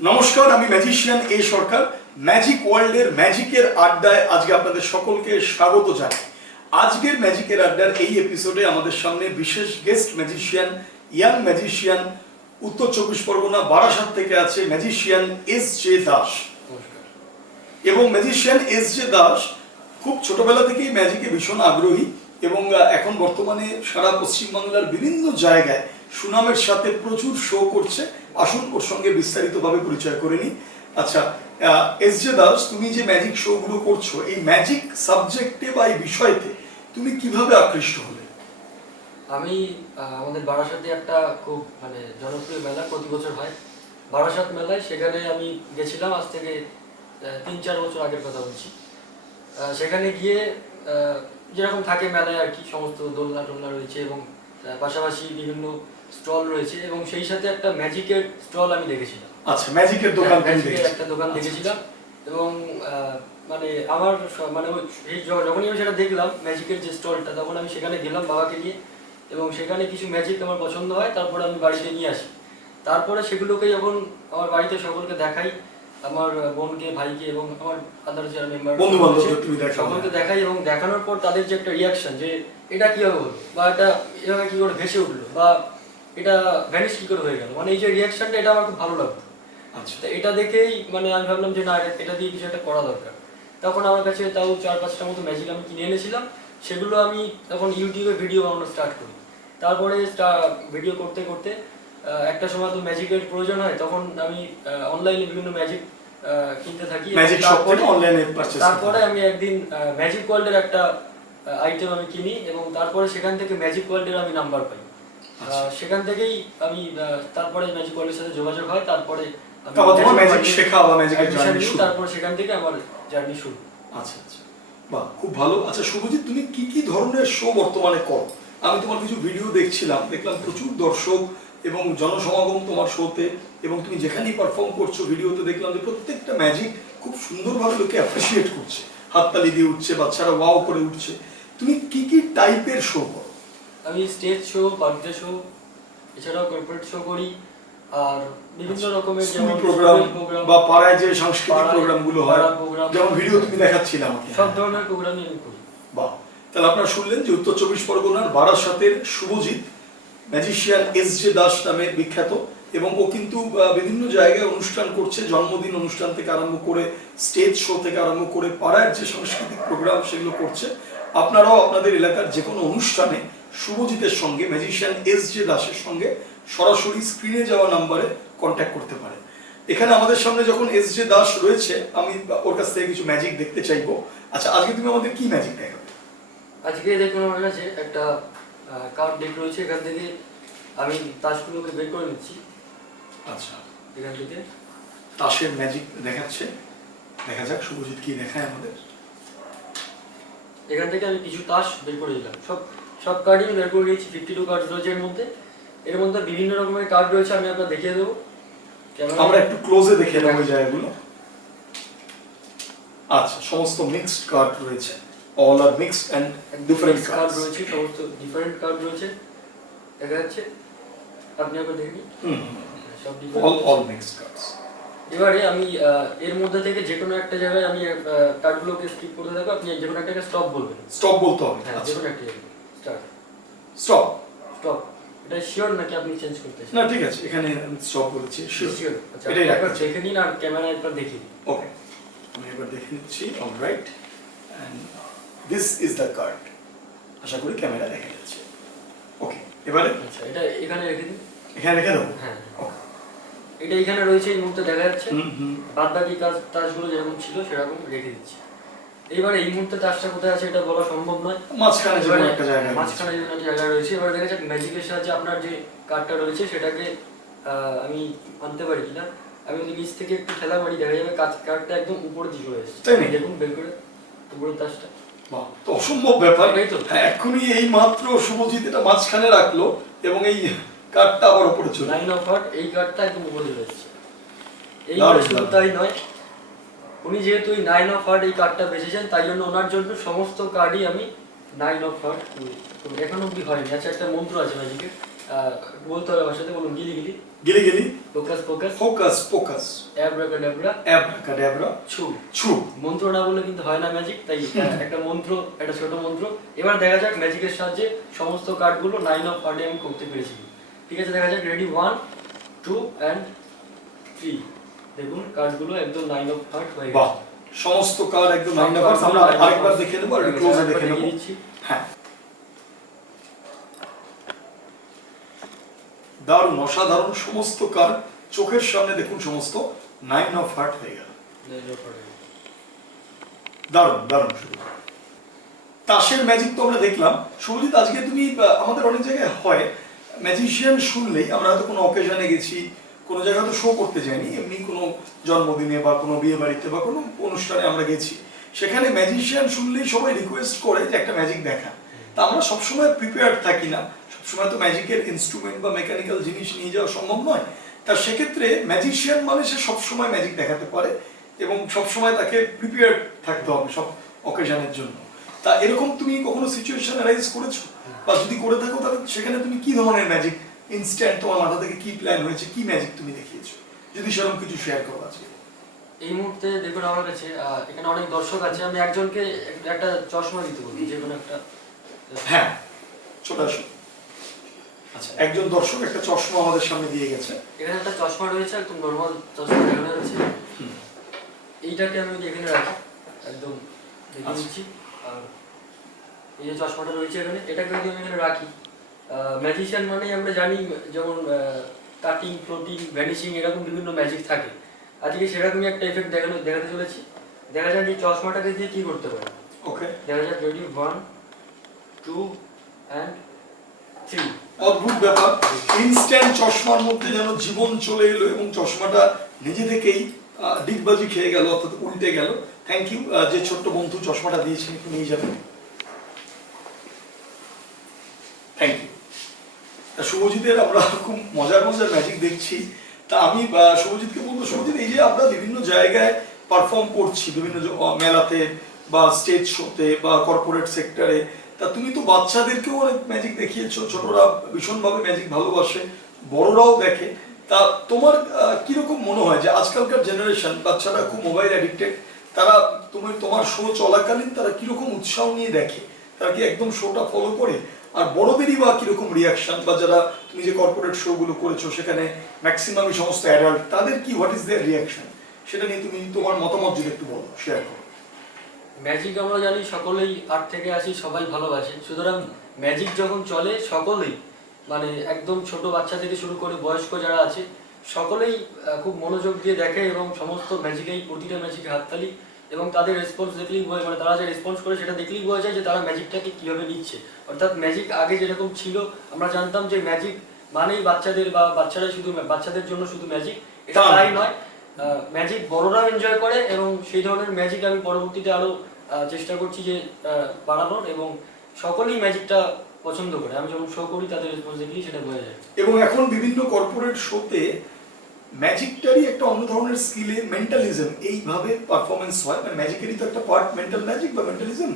নমস্কার, আমি ম্যাজিশিয়ান এ সরকার। ম্যাজিক ওয়ার্ল্ডের ম্যাজিকের আড্ডায় আজকে আপনাদের সকলকে স্বাগত জানাই। আজকের ম্যাজিকের আড্ডার এই এপিসোডে আমাদের সামনে বিশেষ গেস্ট ম্যাজিশিয়ান, ইয়াং ম্যাজিশিয়ান, উত্তর চব্বিশ পরগনা বারাসাত থেকে আছে ম্যাজিশিয়ান এস.জে. দাস। এবং ম্যাজিশিয়ান এস.জে. দাস খুব ছোটবেলা থেকেই ম্যাজিকে ভীষণ আগ্রহী এবং এখন বর্তমানে সারা পশ্চিমবাংলার বিভিন্ন জায়গায় সুনামের সাথে প্রচুর শো করছে। আসুন ওর সঙ্গে বিস্তারিতভাবে পরিচয় করে নিই। আচ্ছা, এস.জে. দাস, তুমি যে ম্যাজিক শো গুলো করছো, এই ম্যাজিক সাবজেক্টে বা এই বিষয়তে তুমি কিভাবে আকৃষ্ট হলে? আমি আমাদের বারাসাতে একটা খুব জনপ্রিয় মেলা প্রতি বছর হয়, বারাসাত মেলায়। সেখানে আমি গেছিলাম আজ থেকে 3-4 বছর আগের কথা বলছি। সেখানে গিয়ে যেরকম থাকে মেলায় আর কি, সমস্ত দোলনা টোলনা রয়েছে এবং পাশাপাশি বিভিন্ন স্টল রয়েছে এবং সেই সাথে একটা ম্যাজিকের স্টল আমি দেখেছিলাম। আচ্ছা, ম্যাজিকের দোকান, ম্যাজিকের একটা দোকান দেখেছিলাম এবং আমার যখনই আমি সেটা দেখলাম ম্যাজিকের যে স্টলটা, তখন আমি সেখানে গেলাম বাবাকে নিয়ে এবং সেখানে কিছু ম্যাজিক আমার পছন্দ হয়, তারপরে আমি বাড়িতে নিয়ে আসি। তারপরে সেগুলোকে যখন আমার বাড়িতে সকলকে দেখাই, আমার বোনকে, ভাইকে এবং আমার আদার্স যারা মেম্বার সকলকে দেখাই এবং দেখানোর পর তাদের যে একটা রিয়াকশন, যে এটা কিভাবে হলো বা এটা এভাবে কি করে ভেসে উঠলো বা এটা ভ্যানিশ কি করে হয়ে গেল, এই যে রিয়াকশনটা, এটা আমার খুব ভালো লাগতো। আচ্ছা, এটা দেখেই আমি ভাবলাম যে না, এটা দিয়ে কিছু একটা করা দরকার। তখন আমার কাছে তাও 4-5টা মতো ম্যাজিক আমি কিনে এনেছিলাম। সেগুলো আমি তখন ইউটিউবে ভিডিও বানানো স্টার্ট করি। তারপরে ভিডিও করতে করতে একটা সময় তো ম্যাজিকের প্রয়োজন হয়, তখন আমি অনলাইনে বিভিন্ন ম্যাজিক কিনতে থাকি। তারপরে আমি একদিন ম্যাজিক ওয়ার্ল্ডের একটা আইটেম আমি কিনি এবং তারপরে সেখান থেকে ম্যাজিক ওয়ার্ল্ডের আমি নাম্বার পাই। সেখান থেকেই আমি তারপরে ম্যাজিক ওয়ার্ল্ডের সাথে যোগাযোগ হয়। তারপরে তারপর সেখান থেকে আমার জার্নি শুরু। আচ্ছা আচ্ছা, বাহ, খুব ভালো। আচ্ছা শুভজিৎ, তুমি কি কি ধরনের শো বর্তমানে করো? আমি তোমার কিছু ভিডিও দেখলাম প্রচুর দর্শক এবং জনসমাগম তোমার শোতে, এবং তুমি যেখানেই পারফর্ম করছো ভিডিওতে দেখলাম যে প্রত্যেকটা ম্যাজিক খুব সুন্দরভাবে লোকে অ্যাপ্রিসিয়েট করছে, হাততালি দিয়ে উঠছে, বাচ্চারা ওয়াও করে উঠছে। তুমি কি কি টাইপের শো করো? আমি স্টেজ শো, বার্থডে শো, এছাড়াও কর্পোরেট শো করি, আর বিভিন্ন রকমের যেমন প্রোগ্রাম বা পাড়ায় যে সাংস্কৃতিক প্রোগ্রামগুলো হয়, যেমন ভিডিও তুমি দেখাচ্ছিলে আমাকে, সব ধরনের প্রোগ্রামই আমি করি। বাহ, তাহলে আপনারা শুনলেন যে উত্তর চব্বিশ পরগনার বারাসাতের শুভজিৎ ম্যাজিশিয়ান এস.জে. দাস নামে বিখ্যাত, এবং ও কিন্তু বিভিন্ন জায়গায় অনুষ্ঠান করছে, জন্মদিন অনুষ্ঠান থেকে আরম্ভ করে স্টেজ শো থেকে আরম্ভ করে পাড়ার যে সাংস্কৃতিক প্রোগ্রাম সেগুলো করছে। আপনারাও আপনাদের এলাকার যে কোনো অনুষ্ঠানে শুভজিতের সঙ্গে, ম্যাজিশিয়ান এস.জে. দাসের সঙ্গে সরাসরি স্ক্রিনে যাওয়া নাম্বারে কন্ট্যাক্ট করতে পারেন। এখানে আমাদের সামনে যখন এস.জে. দাস রয়েছে, আমি ওর কাছ থেকে কিছু ম্যাজিক দেখতে চাইবো। আচ্ছা, আজকে তুমি আমাদের কি ম্যাজিক দেখাবে? আজকে দেখুন, আমার কাছে একটা কার্ড ডেক রয়েছে। এখান থেকে আমি তাসগুলোকে বের করে নিচ্ছি। আচ্ছা, এখান থেকে তাসের ম্যাজিক দেখাচ্ছে, দেখা যাক শুভজিৎ কি দেখায় আমাদের। এখান থেকে আমি কিছু তাস বের করে দিলাম। সব কার্ডই বের করে নিয়েছি। 52 কার্ড রয়েছে এর মধ্যে বিভিন্ন রকমের কার্ড রয়েছে। আমি আপনাকে দেখিয়ে দেবো, আমরা একটু ক্লোজে দেখে নেবো জায়গাগুলো। আচ্ছা, সমস্ত মিক্সড কার্ড রয়েছে, all are mixed and different card রয়েছে, সমস্ত ডিফারেন্ট কার্ড রয়েছে, দেখা যাচ্ছে। আপনি একবার দেখে নিন, সব all mixed cards। এবারে আমি এর মধ্যে থেকে যে কোনো একটা জায়গায় আমি কার্ডগুলোকে স্কিপ করতে থাকবো। আপনি যে কোনো একটাকে স্টপ বলবেন। স্টপ বলতে হবে? হ্যাঁ, যে কোনো একটা স্টার্ট। স্টপ। স্টপ, এটা শিওর নাকি আপনি চেঞ্জ করতে চান? না, ঠিক আছে, এখানে আমি স্টপ বলেছি, শিওর। আচ্ছা, এটাই একবার দেখে নিন আর ক্যামেরায় একবার দেখি। ওকে, আমি একবার দেখে নিচ্ছি। Alright, and this is the card. আশা করি ক্যামেরা দেখে যাচ্ছে। ওকে, এবারে আচ্ছা, এটা এখানে রেখে দিন। এখানে রেখে দেবো? হ্যাঁ, এটা এখানে রয়েছে, এই মুহূর্তে দেখা যাচ্ছে। বাদ বাকি তাসগুলো যেরকম ছিল সেরকম রেখে দিচ্ছি। এইবারে এই মুহূর্তে তাসটা কোথায় আছে এটা বলা সম্ভব নয়। মাঝখানে যে একটা জায়গা, মাঝখানে যে জায়গা রয়েছে। এবারে দেখা যাক ম্যাজিকের সাহায্যে আপনার যে কার্ডটা রয়েছে সেটাকে আমি আনতে পারি কিনা। আমি যদি নিচ থেকে একটু ঠেলা মারি, দেখা যাবে কার্ডটা একদম উপরের দিকে চলে এসেছে। দেখুন বের করে উপরের তাসটা। বাহ, তো অসম্ভব ব্যাপার। এখনই এই মাত্র শুভজিৎ এটা মাঝখানে রাখলো এবং এই কার্ডটা আবার উপরে চলে, 9 অফ হার্ট, এই কার্ডটা একদম উপরে চলে এসেছে। এইবারে শুধু তাই নয়, উনি যেহেতু এই 9 অফ হার্ট এই কার্ডটা বেঁচেছেন, তাই জন্য ওনার জন্য সমস্ত কার্ডই আমি 9 অফ হার্ট। এখন অব্দি হয়নি। আচ্ছা, একটা মন্ত্র আছে ম্যাজিকের, বলতে হবে আমার সাথে, বলুন গিলি গিলি, গিলি গিলি, focus focus, focus focus, abracadabra, abracadabra, ছু। ছু। মন্ত্র না বললে কিন্তু হয় না ম্যাজিক, তাই একটা মন্ত্র, একটা ছোট মন্ত্র। এবার দেখা যাক ম্যাজিকের সাহায্যে সমস্ত কার্ডগুলো 9 অফ হার্টে আমি করতে পেরেছি। ঠিক আছে, দেখা যাক। Ready, 1 2 and 3। দেখুন কার্ডগুলো একদম 9 অফ হার্ট হয়ে বাহ, গেছে। সমস্ত কার্ড একদম 9 অফ হার্টস। আমরা আরেকবার দেখে নেব, আর ক্লোজে দেখে নেব। হ্যাঁ, দারুণ, অসাধারণ। সমস্ত কার্ড চোখের সামনে দেখুন, সমস্ত 9 অফ হার্ট হয়ে গেল। দারুণ দারুণ। তাসের ম্যাজিক তো আমরা দেখলাম। শুভজিৎ, আজকে তুমি আমাদের অনেক জায়গায় হয় ম্যাজিশিয়ান শুনলেই, আমরা হয়তো কোনো অকেশনে গেছি, কোনো জায়গায় তো শো করতে যাইনি, এমনি কোনো জন্মদিনে বা কোনো বিয়ে বাড়িতে বা কোনো অনুষ্ঠানে আমরা গেছি, সেখানে ম্যাজিশিয়ান শুনলেই সবাই রিকোয়েস্ট করে যে একটা ম্যাজিক দেখা। তা আমরা সবসময় প্রিপেয়ার্ড থাকি না, সবসময় তো ম্যাজিকের ইনস্ট্রুমেন্ট বা মেকানিক্যাল জিনিস নিয়ে যাওয়া সম্ভব নয়। তা সেক্ষেত্রে ম্যাজিশিয়ান মানে সে সবসময় ম্যাজিক দেখাতে পারে এবং সবসময় তাকে প্রিপেয়ার্ড থাকতে হবে সব অকেশনের জন্য। তা এরকম তুমি কখনো সিচুয়েশন অ্যারাইজ করেছো, বা যদি করে থাকো তাহলে সেখানে তুমি কি ধরনের ম্যাজিক ইনস্ট্যান্ট তোমার মাথা থেকে কি প্ল্যান হয়েছে, কি ম্যাজিক তুমি দেখিয়েছো, যদি সেরকম কিছু শেয়ার করো আজকে? এই মুহূর্তে দেখুন আমার কাছে এখানে অনেক দর্শক আছে, আমি একজনকে একটা চশমা দিতে বলি, যে কোনো একটা। হ্যাঁ, চলে আসো। আচ্ছা, একজন দর্শক একটা চশমা আমাদের সামনে দিয়ে গেছে। এখানে একটা চশমা রয়েছে, একদম নরমাল চশমা দেখানো যাচ্ছে। এইটাকে আমি এখানে রাখি, একদম দেখে নিচ্ছি। আর এই যে চশমাটা রয়েছে এখানে, এটাকে যদি আমি এখানে রাখি, ম্যাজিশিয়ান মানে আমরা জানি যেমন কাটিং, ফ্লোটিং, ভ্যানিশিং, এরকম বিভিন্ন ম্যাজিক থাকে। আজকে সেরকমই একটা এফেক্ট দেখাতে চলেছি। দেখা যাক এই চশমাটাকে দিয়ে কি করতে পারে। ওকে, দেখা যাক। Ready, 1 2 and 3। অদ্ভুত ব্যাপার, ইনস্ট্যান্ট চশমার মধ্যে যেন জীবন চলে এলো এবং চশমাটা নিজে থেকেই ডিগবাজি খেয়ে গেল, অর্থাৎ উল্টে গেল। Thank you. যে ছোট্ট বন্ধু চশমাটা দিয়েছেন, একটু নিয়ে যাবেন। Thank you. শুভজিতের আমরা খুব মজার মজার ম্যাজিক দেখছি। তা আমি শুভজিৎকে বলবো, শুভজিৎ, এই যে আমরা বিভিন্ন জায়গায় পারফর্ম করছি, বিভিন্ন মেলাতে বা স্টেজ শোতে বা কর্পোরেট সেক্টরে, তা তুমি তো বাচ্চাদেরকেও অনেক ম্যাজিক দেখিয়েছো। ছোটরা ভীষণভাবে ম্যাজিক ভালোবাসে, বড়রাও দেখে। তা তোমার কিরকম মনে হয় যে আজকালকার জেনারেশন বাচ্চারা খুব মোবাইল অ্যাডিক্টেড, তারা তোমার শো চলাকালীন তারা কিরকম উৎসাহ নিয়ে দেখে? তারা কি একদম শোটা ফলো করে? আর বড়দেরই বা কিরকম রিয়াকশন, বা যারা তুমি যে কর্পোরেট শো গুলো করেছো সেখানে ম্যাক্সিমামই সমস্ত অ্যাডাল্ট, তাদের কি, হোয়াট ইজ দেয়ার রিয়াকশন, সেটা নিয়ে তুমি তোমার মতামত যদি একটু বলো, শেয়ার করো। ম্যাজিক আমরা জানি সকলেই আর্ট থেকে আসি, সবাই ভালোবাসে। সুতরাং ম্যাজিক যখন চলে সকলেই, মানে একদম ছোট বাচ্চা থেকে শুরু করে বয়স্ক যারা আছে সকলেই খুব মনোযোগ দিয়ে দেখে এবং সমস্ত ম্যাজিকেই, প্রতিটা ম্যাজিকে হাততালি, এবং তাদের রেসপন্স দেখলেই মানে তারা যে রেসপন্স করে সেটা দেখলেই বোঝা যায় যে তারা ম্যাজিকটাকে কিভাবে নিচ্ছে। অর্থাৎ ম্যাজিক আগে যেরকম ছিল, আমরা জানতাম যে ম্যাজিক মানেই বাচ্চাদের, বা বাচ্চারাই শুধু, বাচ্চাদের জন্য শুধু ম্যাজিক, এটা তাই নয়। ম্যাজিক বড়রাও এনজয় করে, এবং সেই ধরনের ম্যাজিক আমি পরবর্তীতে আরো চেষ্টা করছি যে বানানোর, এবং সকলেই ম্যাজিকটা পছন্দ করে। আমি যখন শো করি তাদের রেসপন্স দেখলেই সেটা বোঝা যায়। এবং এখন বিভিন্ন কর্পোরেট শোতে ম্যাজিকটারই একটা অন্য ধরনের স্কিলে মেন্টালিজম এইভাবে পারফরমেন্স হয়, মানে ম্যাজিকেরই তো একটা পার্ট মেন্টাল ম্যাজিক বা মেন্টালিজম,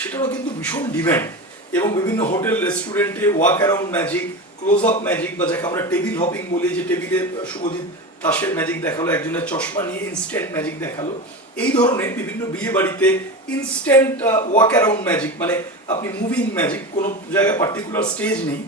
সেটারও কিন্তু ভীষণ ডিম্যান্ড। এবং বিভিন্ন হোটেল রেস্টুরেন্টে walk around magic, close up magic, বা যাকে আমরা টেবিল হপিং বলি, যে টেবিলে শুভজিৎ তাসের ম্যাজিক দেখালো, একজনের চশমা নিয়ে ইনস্ট্যান্ট ম্যাজিক দেখালো, এই ধরনের বিভিন্ন বিয়ে বাড়িতে ইনস্ট্যান্ট ওয়াক অ্যারাউন্ড ম্যাজিক, মানে আপনি মুভিং ম্যাজিক, কোনো জায়গায় পার্টিকুলার স্টেজ নেই,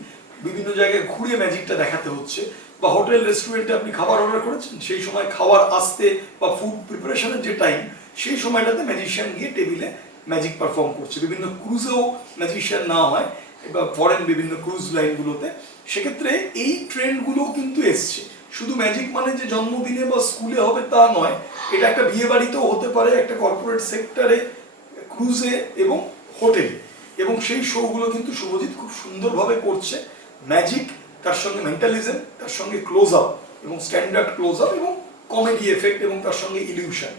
বিভিন্ন জায়গায় ঘুরে ম্যাজিকটা দেখাতে হচ্ছে। বা হোটেল রেস্টুরেন্টে আপনি খাবার অর্ডার করেছেন, সেই সময় খাবার আসতে বা ফুড প্রিপারেশনের যে টাইম, সেই সময়টাতে ম্যাজিশিয়ান গিয়ে টেবিলে ম্যাজিক পারফর্ম করছে। বিভিন্ন ক্রুজেও ম্যাজিশিয়ান না হয়, বা ফরেন বিভিন্ন ক্রুজ লাইনগুলোতে, সেক্ষেত্রে এই ট্রেন্ডগুলো কিন্তু এসছে। শুধু ম্যাজিক মানে যে জন্মদিনে বা স্কুলে হবে তা নয়, এটা একটা বিয়ে বাড়িতেও হতে পারে, একটা কর্পোরেট সেক্টরে, ক্রুজে এবং হোটেলে। এবং সেই শোগুলো কিন্তু শুভজিৎ খুব সুন্দরভাবে করছে। ম্যাজিক, তার সঙ্গে মেন্টালিজম, তার সঙ্গে ক্লোজ আপ এবং স্ট্যান্ডার্ড ক্লোজ আপ এবং কমেডি এফেক্ট, এবং তার সঙ্গে ইলিউশন,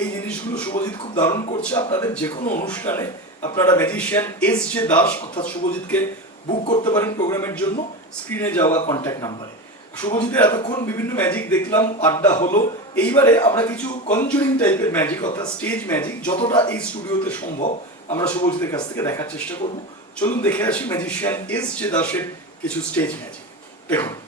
এই জিনিসগুলো শুভজিৎ খুব দারুণ করছে। আপনাদের যে কোনো অনুষ্ঠানে আপনারা ম্যাজিশিয়ান এস জে দাস অর্থাৎ শুভজিৎকে বুক করতে পারেন প্রোগ্রামের জন্য, স্ক্রিনে যাওয়া কন্ট্যাক্ট নাম্বারে। শুভজিতের এতক্ষণ বিভিন্ন ম্যাজিক দেখলাম, আড্ডা হলো। এইবারে আমরা কিছু কনজুরিং টাইপের ম্যাজিক, অর্থাৎ স্টেজ ম্যাজিক, যতটা এই স্টুডিওতে সম্ভব আমরা শুভজিতের কাছ থেকে দেখার চেষ্টা করব। চলুন দেখে আসি ম্যাজিশিয়ান এস জে দাসের কিছু স্টেজ ম্যাজিক। দেখুন।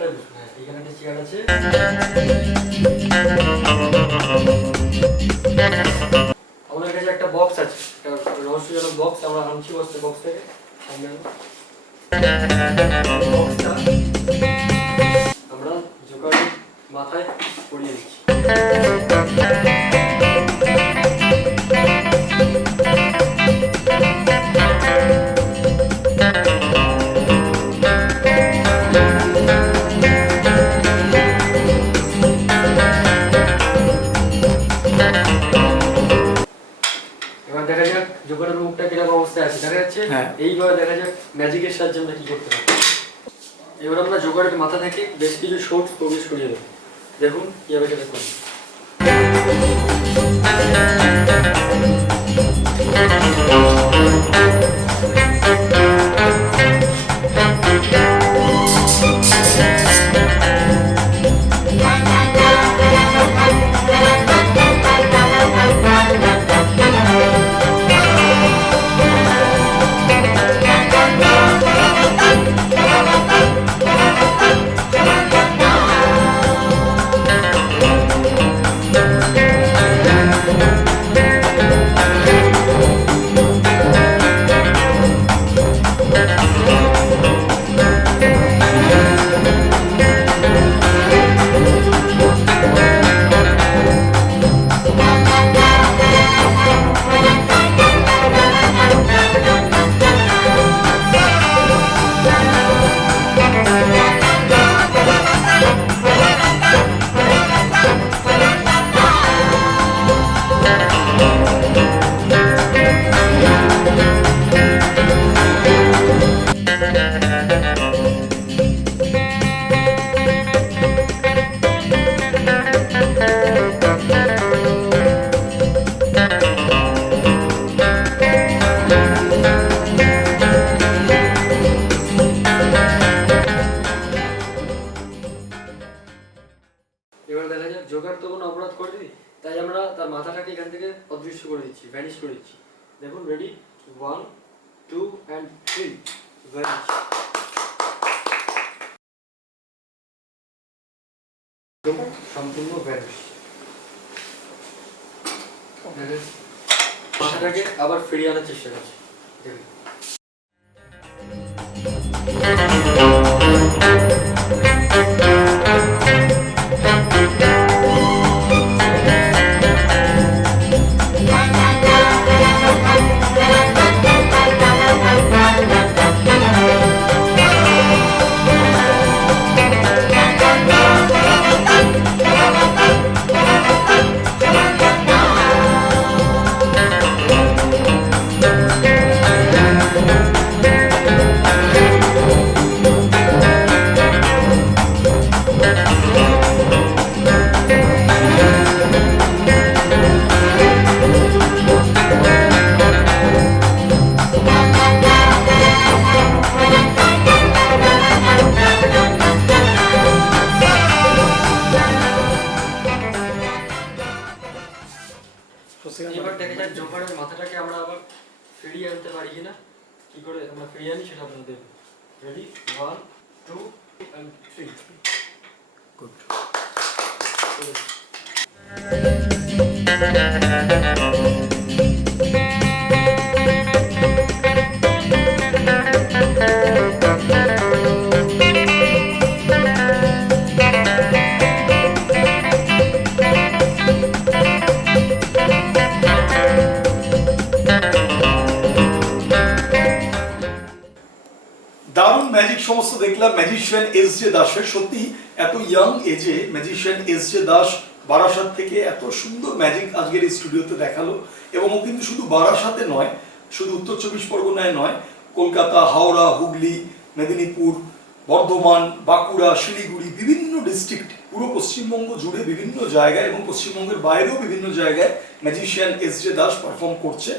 চেয়ারটায় বসুন। হ্যাঁ, এখানে একটা চেয়ার আছে। আমাদের কাছে একটা বক্স আছে, একটা রহস্যজনক বক্স। আমরা আনছি বক্স থেকে সামনে বক্সটা আমরা জোকারের মাথায় পরিয়ে দিচ্ছি। এবার দেখা যাক জোকারের মুখটা কিরকম অবস্থায় আছে, দেখা যাচ্ছে। হ্যাঁ। এইবার দেখা যাক ম্যাজিকের সাহায্যে আমরা কি করতে পারি। এবার আমরা জোকারের মাথা থেকে বেশ কিছু শর্টস প্রবেশ করিয়ে দেবো। দেখুন কিভাবে সেটা করি। এবার দেখা যাক জোকার তো কোনো অপরাধ করেনি, তাই আমরা তার মাথাটাকে এখান থেকে অদৃশ্য করে দিচ্ছি, ভ্যানিশ করে দিচ্ছি। দেখুন, রেডি, 1 2 and 3, ভ্যানিশ। সম্পূর্ণ ভ্যানিশ। মাথাটাকে আবার ফিরিয়ে আনার চেষ্টা করছি। দেখুন এবার দেখা যাক জোকারের মাথাটাকে আমরা আবার ফিরিয়ে আনতে পারি কিনা। কি করে আমরা ফিরিয়ে আনি সেটা আপনাদের দেখব। Ready, 1 2 and 3, good. দারুণ ম্যাজিক সমস্ত দেখলাম ম্যাজিশিয়ান এস জে দাসের। সত্যি এত ইয়াং এজে magician S J Das Barasat থেকে এত সুন্দর ম্যাজিক আজকের এই স্টুডিওতে দেখালো। এবং ও কিন্তু শুধু বারাসাতে নয়, শুধু উত্তর চব্বিশ পরগনায় নয়, কলকাতা, হাওড়া, হুগলি, মেদিনীপুর, বর্ধমান, বাঁকুড়া, শিলিগুড়ি, বিভিন্ন ডিস্ট্রিক্ট, পুরো পশ্চিমবঙ্গ জুড়ে বিভিন্ন জায়গায় এবং পশ্চিমবঙ্গের বাইরেও বিভিন্ন জায়গায় magician S J Das perform করছে।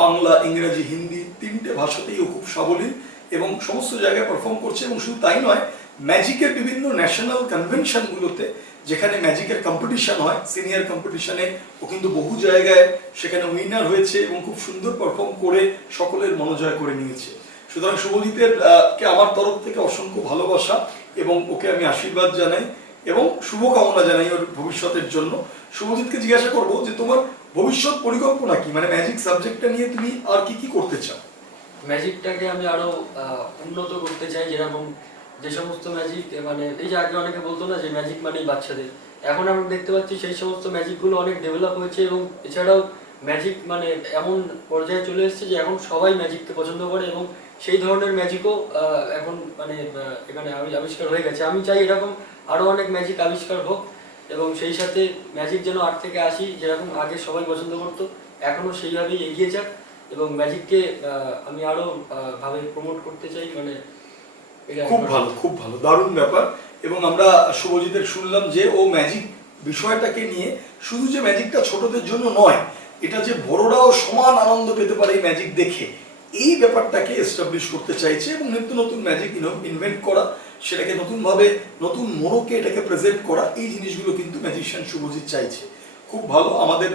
বাংলা, ইংরেজি, হিন্দি তিনটে ভাষাতেই ও খুব সাবলীল এবং সমস্ত জায়গায় পারফর্ম করছে। এবং শুধু তাই নয়, ম্যাজিকের বিভিন্ন ন্যাশনাল কনভেনশনগুলোতে যেখানে ম্যাজিকের কম্পিটিশন হয়, সিনিয়র কম্পিটিশনে ও কিন্তু বহু জায়গায় সেখানে উইনার হয়েছে এবং খুব সুন্দর পারফর্ম করে সকলের মনোজয় করে নিয়েছে। সুতরাং শুভজিতের কে আমার তরফ থেকে অসংখ্য ভালোবাসা। এবং ওকে আমি আশীর্বাদ জানাই এবং শুভকামনা জানাই ওর ভবিষ্যতের জন্য। শুভজিৎকে জিজ্ঞাসা করবো যে তোমার ভবিষ্যৎ পরিকল্পনা কি, মানে ম্যাজিক সাবজেক্টটা নিয়ে তুমি আর কি কি করতে চাও? ম্যাজিকটাকে আমি আরো উন্নত করতে চাই, যেরকম যে সমস্ত ম্যাজিক মানে এই যে আগে অনেকে বলতো না যে ম্যাজিক মানেই বাচ্চাদের, এখন আমরা দেখতে পাচ্ছি সেই সমস্ত ম্যাজিকগুলো অনেক ডেভেলপ হয়েছে এবং এছাড়াও ম্যাজিক মানে এমন পর্যায়ে চলে এসেছে যে এখন সবাই ম্যাজিককে পছন্দ করে এবং সেই ধরনের ম্যাজিকও এখন মানে এখানে আবিষ্কার হয়ে গেছে। আমি চাই এরকম আরো অনেক ম্যাজিক আবিষ্কার হোক এবং সেই সাথে ম্যাজিক যেন আট থেকে আসি, যেরকম আগে সবাই পছন্দ করতো এখনো সেইভাবেই এগিয়ে যাক এবং ম্যাজিককে আমি আরো ভাবে প্রমোট করতে চাই। মানে খুব ভালো, খুব ভালো, দারুণ ব্যাপার। এবং আমরা শুভজিতের শুনলাম যে ও ম্যাজিক বিষয়টাকে নিয়ে শুধু যে ম্যাজিকটা ছোটদের জন্য নয়, এটা যে বড়রাও সমান আনন্দ পেতে পারে এই ম্যাজিক দেখে, এই ব্যাপারটাকে এস্টাবলিশ করতে চাইছে এবং নিত্য নতুন ম্যাজিক ইনভেন্ট করা, সেটাকে নতুনভাবে নতুন মোড়কে এটাকে প্রেজেন্ট করা, এই জিনিসগুলো কিন্তু ম্যাজিশিয়ান শুভজিৎ চাইছে। খুব ভালো, আমাদের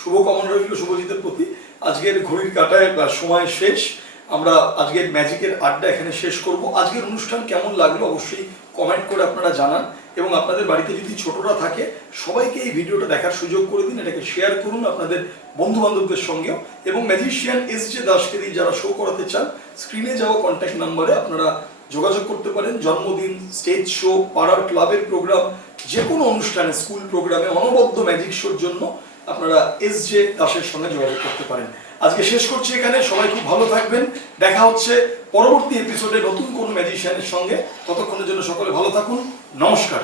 শুভকামনা রইল শুভজিতের প্রতি। আজকের ঘড়ির কাঁটায় সময় শেষ, আমরা আজকের ম্যাজিকের আড্ডা এখানে শেষ করব। আজকের অনুষ্ঠান কেমন লাগলো অবশ্যই কমেন্ট করে আপনারা জানান এবং আপনাদের বাড়িতে যদি ছোটরা থাকে সবাইকে এই ভিডিওটা দেখার সুযোগ করে দিন, এটাকে শেয়ার করুন আপনাদের বন্ধু বান্ধবদের সঙ্গেও। এবং ম্যাজিশিয়ান এস.জে. দাসকে দিয়ে যারা শো করাতে চান, স্ক্রিনে যাওয়া কন্ট্যাক্ট নাম্বারে আপনারা যোগাযোগ করতে পারেন। জন্মদিন, স্টেজ শো, পাড়ার ক্লাবের প্রোগ্রাম, যে কোনো অনুষ্ঠানে, স্কুল প্রোগ্রামে, অনবদ্য ম্যাজিক শোর জন্য আপনারা এস.জে. দাসের সঙ্গে যোগাযোগ করতে পারেন। আজকে শেষ করছি এখানে, সবাই খুব ভালো থাকবেন, দেখা হচ্ছে পরবর্তী এপিসোডে নতুন কোনো ম্যাজিশিয়ানের সঙ্গে। ততক্ষণের জন্য সকলে ভালো থাকুন, নমস্কার।